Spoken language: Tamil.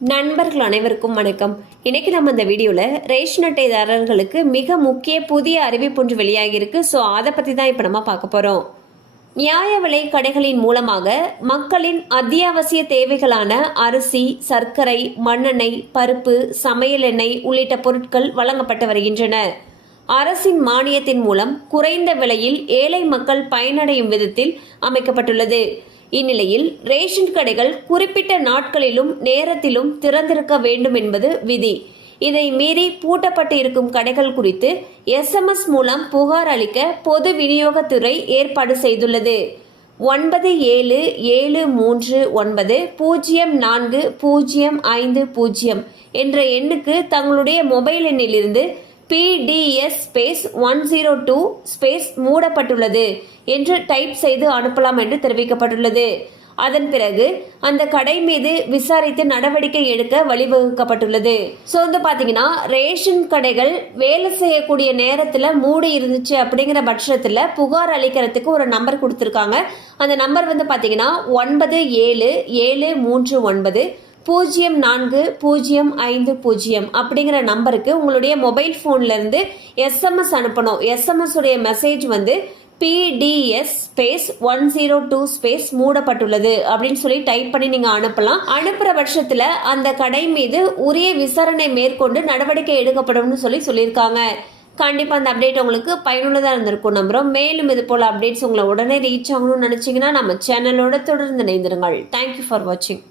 நண்பர்கள் அனைவருக்கும் வணக்கம். இன்னைக்கு நம்ம இந்த வீடியோவில் ரேஷன் அட்டைதாரர்களுக்கு மிக முக்கிய புதிய அறிவிப்பு ஒன்று வெளியாகியிருக்கு. ஸோ அதை பற்றி தான் இப்போ நம்ம பார்க்க போகிறோம். நியாய விலை கடைகளின் மூலமாக மக்களின் அத்தியாவசிய தேவைகளான அரிசி, சர்க்கரை, மண்ணெண்ணெய், பருப்பு, சமையல் எண்ணெய் உள்ளிட்ட பொருட்கள் வழங்கப்பட்டு வருகின்றன. அரசின் மானியத்தின் மூலம் குறைந்த விலையில் ஏழை மக்கள் பயனடையும் விதத்தில் அமைக்கப்பட்டுள்ளது. இந்நிலையில் ரேஷன் கடைகள் குறிப்பிட்ட நாட்களிலும் நேரத்திலும் திறந்திருக்க வேண்டும் என்பது விதி. இதை மீறி பூட்டப்பட்டு இருக்கும் கடைகள் குறித்து SMS மூலம் புகார் அளிக்க பொது விநியோகத்துறை ஏற்பாடு செய்துள்ளது. 9773904050 என்ற எண்ணுக்கு தங்களுடைய மொபைல் எண்ணிலிருந்து PDS-102 மூடப்பட்டுள்ளது என்று டைப் செய்து அனுப்பலாம் என்று தெரிவிக்கப்பட்டுள்ளது. அதன் பிறகு அந்த கடை மீது விசாரித்து நடவடிக்கை எடுக்க வழிவகுக்கப்பட்டுள்ளது. ஸோ பாத்தீங்கன்னா ரேஷன் கடைகள் வேலை செய்யக்கூடிய நேரத்தில் மூடி இருந்துச்சு அப்படிங்கிற பட்சத்தில் புகார் அளிக்கிறதுக்கு ஒரு நம்பர் கொடுத்துருக்காங்க. அந்த நம்பர் பாத்தீங்கன்னா 9773904050 அப்படிங்கிற நம்பருக்கு உங்களுடைய மொபைல் போன்ல இருந்து SMS அனுப்பணும். SMS உடைய மெசேஜ் PDS-102 மூடப்பட்டுள்ளது அப்படின்னு சொல்லி டைப் பண்ணி நீங்க அனுப்பலாம். அனுப்புற பட்சத்துல அந்த கடை மீது உரிய விசாரணை மேற்கொண்டு நடவடிக்கை எடுக்கப்படும் சொல்லியிருக்காங்க. கண்டிப்பா அந்த அப்டேட் உங்களுக்கு பயனுள்ளதா இருந்திருக்கும் நம்புறோம். மேலும் இது போல அப்டேட்ஸ் உங்களை உடனே ரீச் ஆகணும்னு நினைச்சீங்கன்னா நம்ம சேனலோட தொடர்ந்து இணைந்திருங்கள். தேங்க்யூ ஃபார் வாட்சிங்.